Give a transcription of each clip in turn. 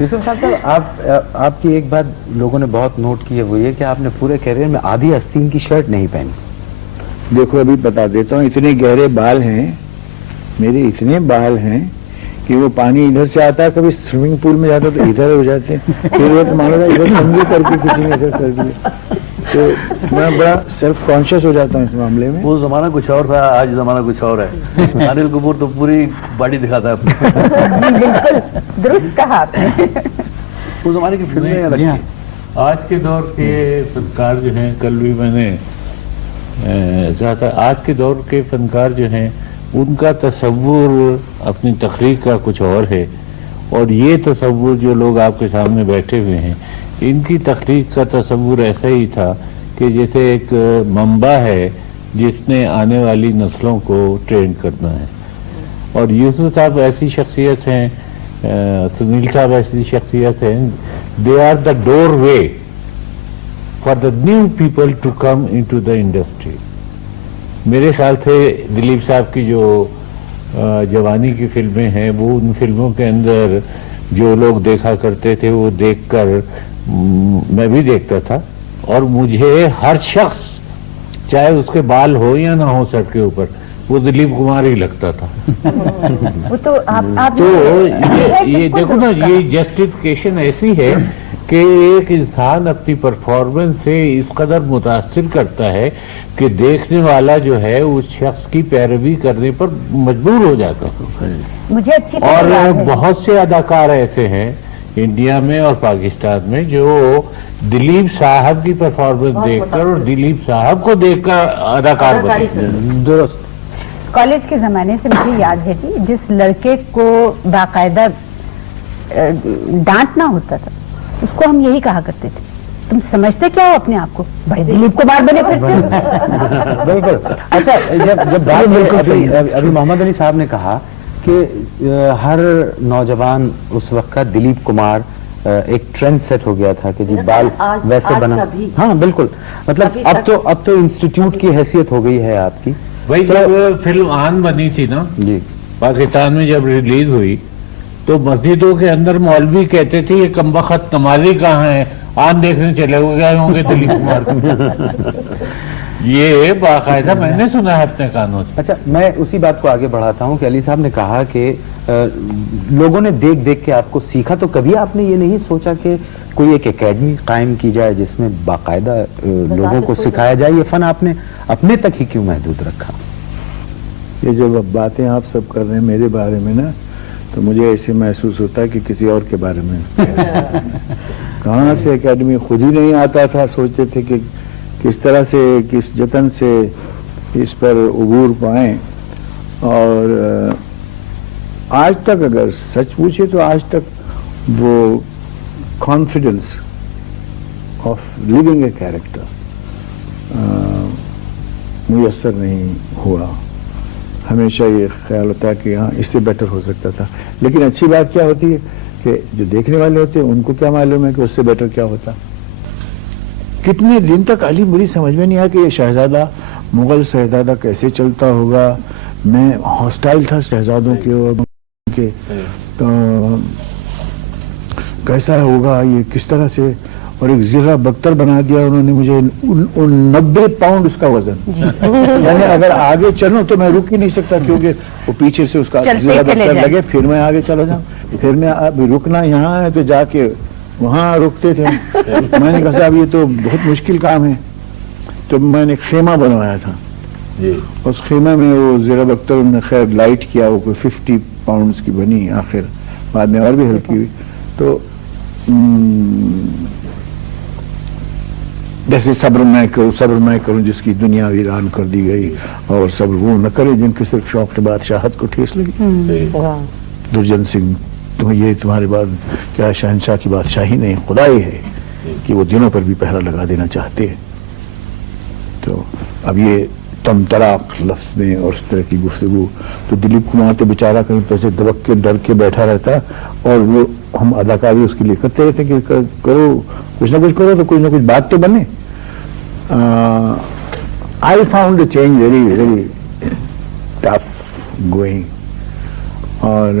یوسف خان صاحب، آپ کی ایک بات لوگوں نے بہت نوٹ کی ہے، وہ یہ کہ آپ نے پورے کیریئر میں آدھی آستین کی شرٹ نہیں پہنی. دیکھو ابھی بتا دیتا ہوں، اتنے گہرے بال ہیں میرے، اتنے بال ہیں کہ وہ پانی ادھر سے آتا ہے، کبھی سوئمنگ پول میں جاتا تو ادھر ہو جاتے ہیں، پھر وہ تو مانو ادھر کنگھی کر کے کسی نے ادھر کر دیا. تو میں بڑا سیلف کانشیس ہو جاتا ہوں اس معاملے میں. وہ زمانہ کچھ اور تھا، آج زمانہ کچھ اور ہے. انل کپور تو پوری باڈی دکھاتا ہے. بالکل درست کہا آپ نے. وہ زمانے کی فلمیں الگ تھیں. آج کے دور کے فنکار جو ہیں، کل بھی میں نے کہا تھا، آج کے دور کے فنکار جو ہیں ان کا تصور اپنی تخلیق کا کچھ اور ہے، اور یہ تصور جو لوگ آپ کے سامنے بیٹھے ہوئے ہیں ان کی تخلیق کا تصور ایسا ہی تھا کہ جیسے ایک منبع ہے جس نے آنے والی نسلوں کو ٹرین کرنا ہے. اور یوسف صاحب ایسی شخصیت ہیں، سنیل صاحب ایسی شخصیت ہیں، they are the doorway for the new people to come into the industry. میرے خیال سے دلیپ صاحب کی جو جوانی کی فلمیں ہیں، وہ ان فلموں کے اندر جو لوگ دیکھا کرتے تھے وہ دیکھ کر میں بھی دیکھتا تھا، اور مجھے ہر شخص چاہے اس کے بال ہو یا نہ ہو سر کے اوپر، وہ دلیپ کمار ہی لگتا تھا. تو یہ دیکھو نا، یہ جسٹیفیکیشن ایسی ہے کہ ایک انسان اپنی پرفارمنس سے اس قدر متاثر کرتا ہے کہ دیکھنے والا جو ہے اس شخص کی پیروی کرنے پر مجبور ہو جاتا ہے. مجھے اچھی اور بہت سے اداکار ایسے ہیں انڈیا میں اور پاکستان میں جو دلیپ صاحب کی پرفارمنس دیکھ کر اور دلیپ صاحب کو دیکھ کر اداکار بنے. درست. کالج کے زمانے سے مجھے یاد ہے جی، جس لڑکے کو باقاعدہ ڈانٹنا ہوتا تھا اس کو ہم یہی کہا کرتے تھے، تم سمجھتے کیا ہو اپنے آپ کو، بڑے دلیپ کمار بنے پھرتے. بالکل. اچھا، جب ابھی محمد علی صاحب نے کہا کہ ہر نوجوان اس وقت کا دلیپ کمار ایک ٹرینڈ سیٹ ہو گیا تھا کہ جی بال ویسے بنا. ہاں بالکل، مطلب اب تو انسٹیٹیوٹ کی حیثیت ہو گئی ہے آپ کی. بھائی جب فلم آن بنی تھی نا جی پاکستان میں، جب ریلیز ہوئی تو مسجدوں کے اندر مولوی کہتے تھے یہ کمبخت نمازی کہاں ہیں، آن دیکھنے چلے گئے ہوں گے دلیپ کمار کو. یہ باقاعدہ میں نے سنا ہے اپنے کانوں سے. اچھا، میں اسی بات کو آگے بڑھاتا ہوں کہ علی صاحب نے کہا کہ لوگوں نے دیکھ کے آپ کو سیکھا، تو کبھی آپ نے یہ نہیں سوچا کہ کوئی ایک اکیڈمی قائم کی جائے جس میں باقاعدہ لوگوں کو سکھایا جائے؟ یہ فن آپ نے اپنے تک ہی کیوں محدود رکھا؟ یہ جو باتیں آپ سب کر رہے ہیں میرے بارے میں نا، تو مجھے ایسے محسوس ہوتا ہے کہ کسی اور کے بارے میں. کہاں سے اکیڈمی، خود ہی نہیں آتا تھا. سوچتے تھے کہ کس طرح سے، کس جتن سے اس پر عبور پائیں. اور آج تک اگر سچ پوچھے تو آج تک وہ confidence of living a character میسر نہیں ہوا. ہمیشہ یہ خیال ہوتا ہے کہ ہاں اس سے بیٹر ہو سکتا تھا. لیکن اچھی بات کیا ہوتی ہے کہ جو دیکھنے والے ہوتے ہیں ان کو کیا معلوم ہے کہ اس سے بیٹر کیا ہوتا. کتنے دن تک علی مجھے سمجھ میں نہیں آیا کہ یہ شہزادہ، مغل شہزادہ کیسے چلتا ہوگا. میں ہاسٹائل تھا شہزادوں کے اور کے، تو کیسا ہوگا یہ، کس طرح سے. اور ایک زرہ بختر بنا دیا انہوں نے مجھے، 90 پاؤنڈ اس کا وزن. یعنی اگر آگے چلوں تو میں رک ہی نہیں سکتا، کیونکہ وہ پیچھے سے اس کا زرہ بختر لگے پھر میں آگے چلا جاؤں. پھر میں ابھی رکنا یہاں ہے تو جا کے وہاں رکتے تھے. میں نے کہا صاحب یہ تو بہت مشکل کام ہے. تو میں نے خیمہ بنوایا تھا. اس خیمہ میں وہ زرہ بختر انہوں نے خیر لائٹ کیا، وہ کوئی 50 پاؤنڈز کی بنی آخر، بعد میں اور بھی ہلکی ہوئی. تو جیسے صبر میں کروں جس کی دنیا ویران کر دی گئی، اور صبر وہ نہ کرے جن کے صرف شوق کے بادشاہت کو ٹھیس لگی. درجن سنگھ، یہ تمہارے بعد کیا شہنشاہ کی بادشاہی نہیں، خدا ہی ہے کہ وہ دنوں پر بھی پہرا لگا دینا چاہتے ہیں. تو اب یہ تم طراق لفظ میں اور اس طرح کی گفتگو، تو دلیپ کمار تو بیچارہ کہیں تو دبک کے ڈر کے بیٹھا رہتا، اور وہ ہم اداکاری اس کے لیے کرتے رہتے کہ کرو کچھ نہ کچھ کرو تو کچھ نہ کچھ بات تو بنے. I found the change very, very tough going. اور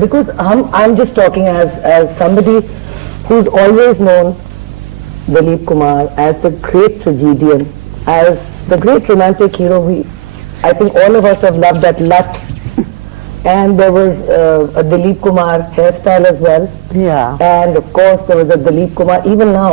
because I'm just talking as somebody who's always known Dilip Kumar as the great tragedian, as the great romantic hero. I think all of us have loved that Lat, and there was a Dilip Kumar hairstyle as well. Yeah. And of course there was a Dilip Kumar. Even now,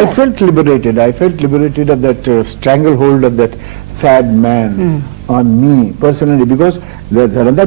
I felt liberated. I felt liberated of that stranglehold of that sad man on me personally, because there's another